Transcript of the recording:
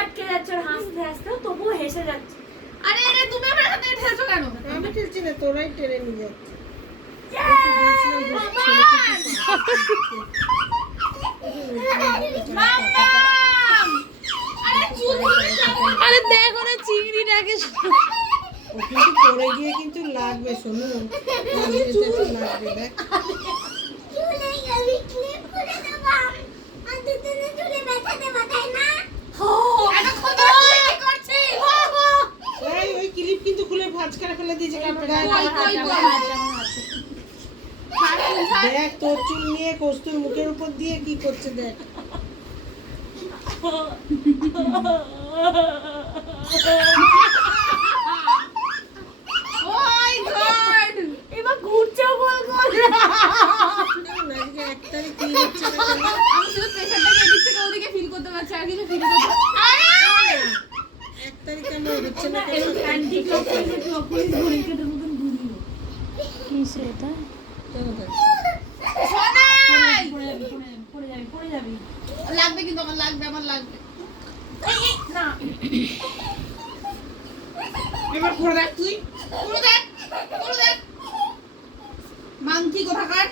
আটকে যাচ্ছে হাসতে হাসতে, তবুও হেসে যাচ্ছে। আরে আরে তুমি আমার হাতে ঠেলছো কেন? আমি ঠেলছি না, তোরাই টেনে নিয়ে যাচ্ছিস। আরে দেখো না চিংড়িটাকে, ও কিন্তু পড়ে গিয়ে কিন্তু লাগবে, শোনো লাগবে। দেখ ওই ক্লিপ কিন্তু খুলে ভাঁজ করে ফেলে দিয়েছে। দেখ তোর চুল নিয়ে কস্তুর মুখের উপর দিয়ে কি করছে দেখ। এবার ঘুরছেও গোল গোল। আজকে 1 তারিখ কি হচ্ছে না কেন? আমি শুধু প্রেসারটাকে এদিক থেকে ওদিকে ফিল করতে পারছি, আর কিছু ফিল করতে পারছি না। 1 তারিখ কেন হচ্ছে না এই কেন? অ্যান্টি ক্লকওয়াইজ ঘড়ির মতন ঘুরিও। কি সেটা? কেন দেখ? সোনাই! পড়ে যাবি। লাগবে কিন্তু আমার লাগবে, আমার লাগবে। না, এবার করে দেখ তুই। পুরো দেখ, পুরো দেখ। মাংকি কোথাকার?